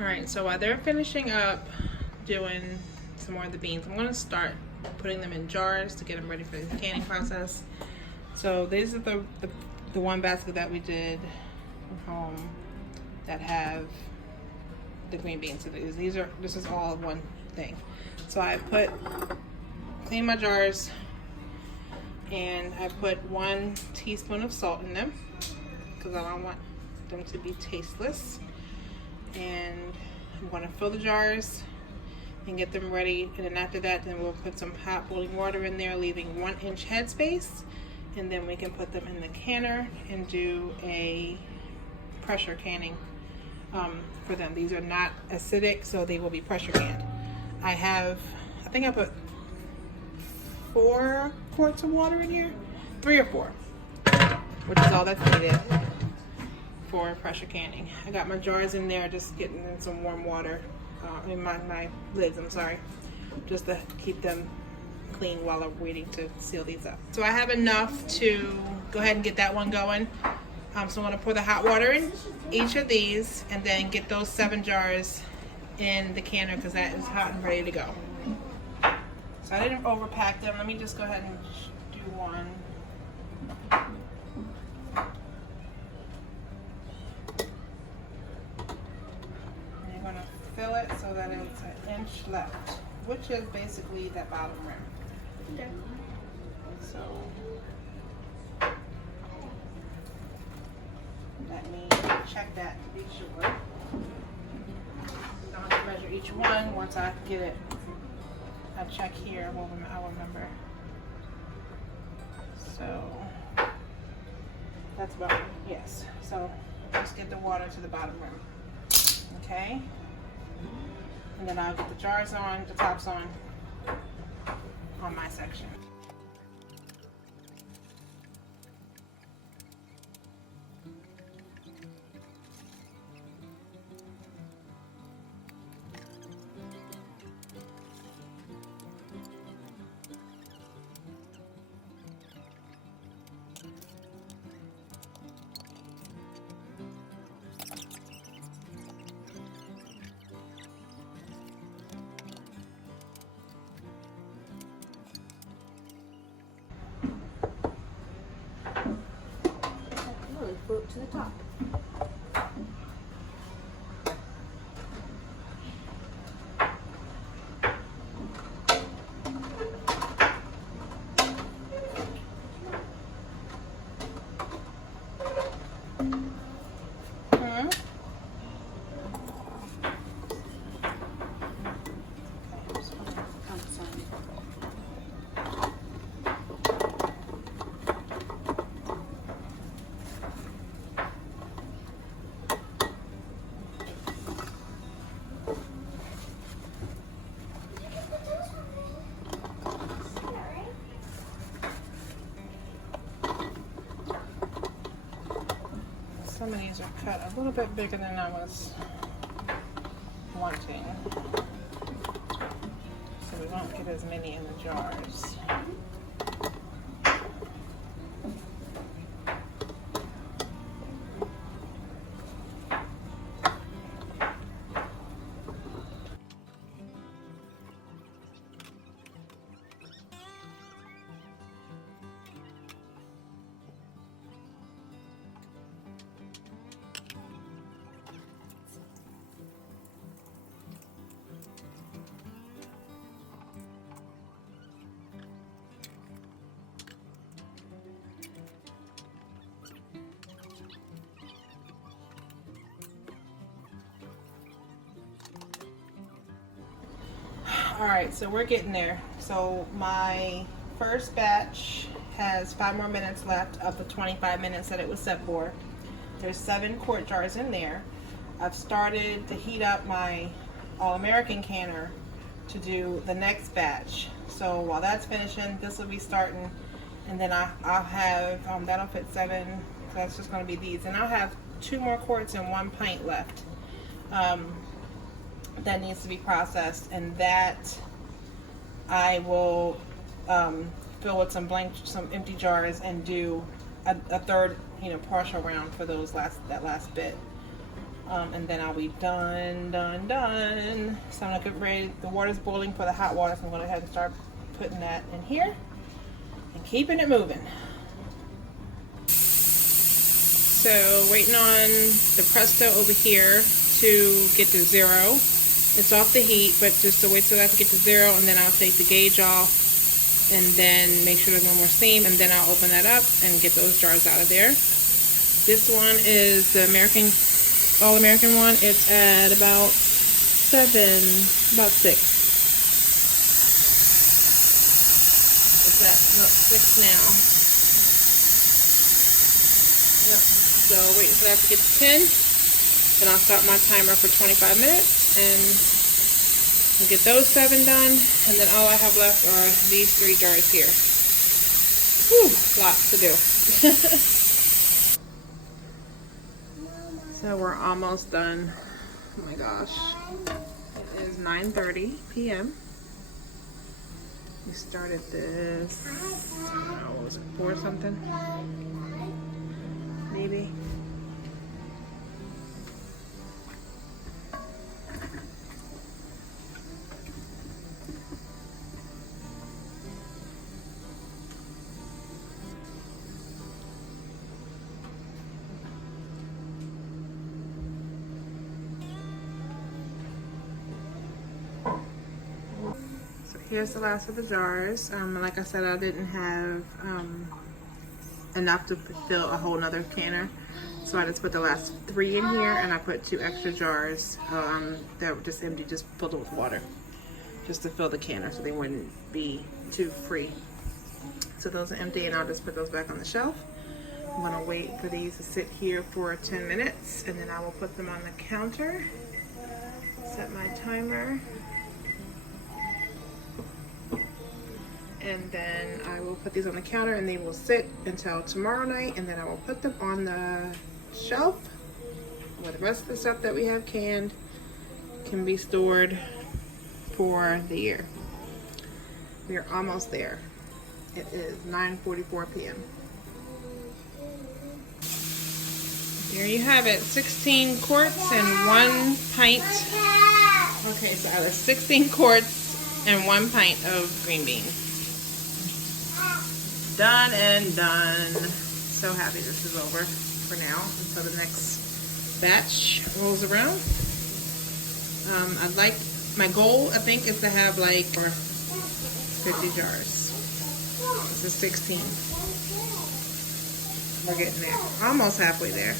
All right, so while they're finishing up doing some more of the beans, I'm gonna start putting them in jars to get them ready for the canning process. So these are the one basket that we did home that have the green beans. So this is all one thing. So I clean my jars, and I put 1 teaspoon of salt in them because I don't want them to be tasteless. And I'm going to fill the jars and get them ready, and then after that, then we'll put some hot boiling water in there, leaving 1-inch headspace, and then we can put them in the canner and do a pressure canning for them. These are not acidic, so they will be pressure canned. I think I put 4 quarts of water in here, 3 or 4, which is all that's needed for pressure canning. I got my jars in there, just getting in some warm water, in my lids, I'm sorry, just to keep them clean while I'm waiting to seal these up. So I have enough to go ahead and get that one going. So I'm gonna pour the hot water in each of these and then get those 7 jars in the canner because that is hot and ready to go. So I didn't overpack them. Let me just go ahead and do one. And you're gonna fill it so that it's 1 inch left, which is basically that bottom rim. Okay. So let me check that to be sure. I don't have to measure each one. Once I get it, I check here. I'll remember. So that's about, yes. So just get the water to the bottom rim. Okay. And then I'll get the jars on, the tops on my section. Float to the top. Some of these are cut a little bit bigger than I was wanting, so we won't get as many in the jars. All right, so we're getting there. So my first batch has 5 more minutes left of the 25 minutes that it was set for. There's 7 quart jars in there. I've started to heat up my All-American canner to do the next batch. So while that's finishing, this will be starting, and then I'll have, that'll fit 7, so that's just gonna be these. And I'll have 2 more quarts and 1 pint left. That needs to be processed, and that I will fill with some empty jars and do a third, partial round for that last bit. And then I'll be done. So I'm gonna get ready. The water's boiling for the hot water, so I'm gonna go ahead and start putting that in here and keeping it moving. So waiting on the Presto over here to get to 0. It's off the heat, but just to wait till that to get to 0, and then I'll take the gauge off and then make sure there's no more steam, and then I'll open that up and get those jars out of there. This one is the All-American one. It's at about 6. It's at 6 now. Yep. So waiting for that to get to 10. Then I'll start my timer for 25 minutes and get those 7 done. And then all I have left are these 3 jars here. Whew, lots to do. So we're almost done. Oh my gosh. It is 9:30 p.m. We started this, I don't know, what was it, 4 something? Maybe. Here's the last of the jars. Like I said, I didn't have enough to fill a whole nother canner, so I just put the last 3 in here, and I put 2 extra jars that were just empty, just filled it with water, just to fill the canner so they wouldn't be too free. So those are empty, and I'll just put those back on the shelf. I'm gonna wait for these to sit here for 10 minutes, and then I will put them on the counter, set my timer, and then I will put these on the counter, and they will sit until tomorrow night, and then I will put them on the shelf where the rest of the stuff that we have canned can be stored for the year. We are almost there. It is 9:44 p.m. There you have it, 16 quarts and 1 pint. Okay, so out of 16 quarts and 1 pint of green beans. Done and done. So happy this is over for now until the next batch rolls around. My goal, I think, is to have like 50 jars. This is 16. We're getting there. Almost halfway there.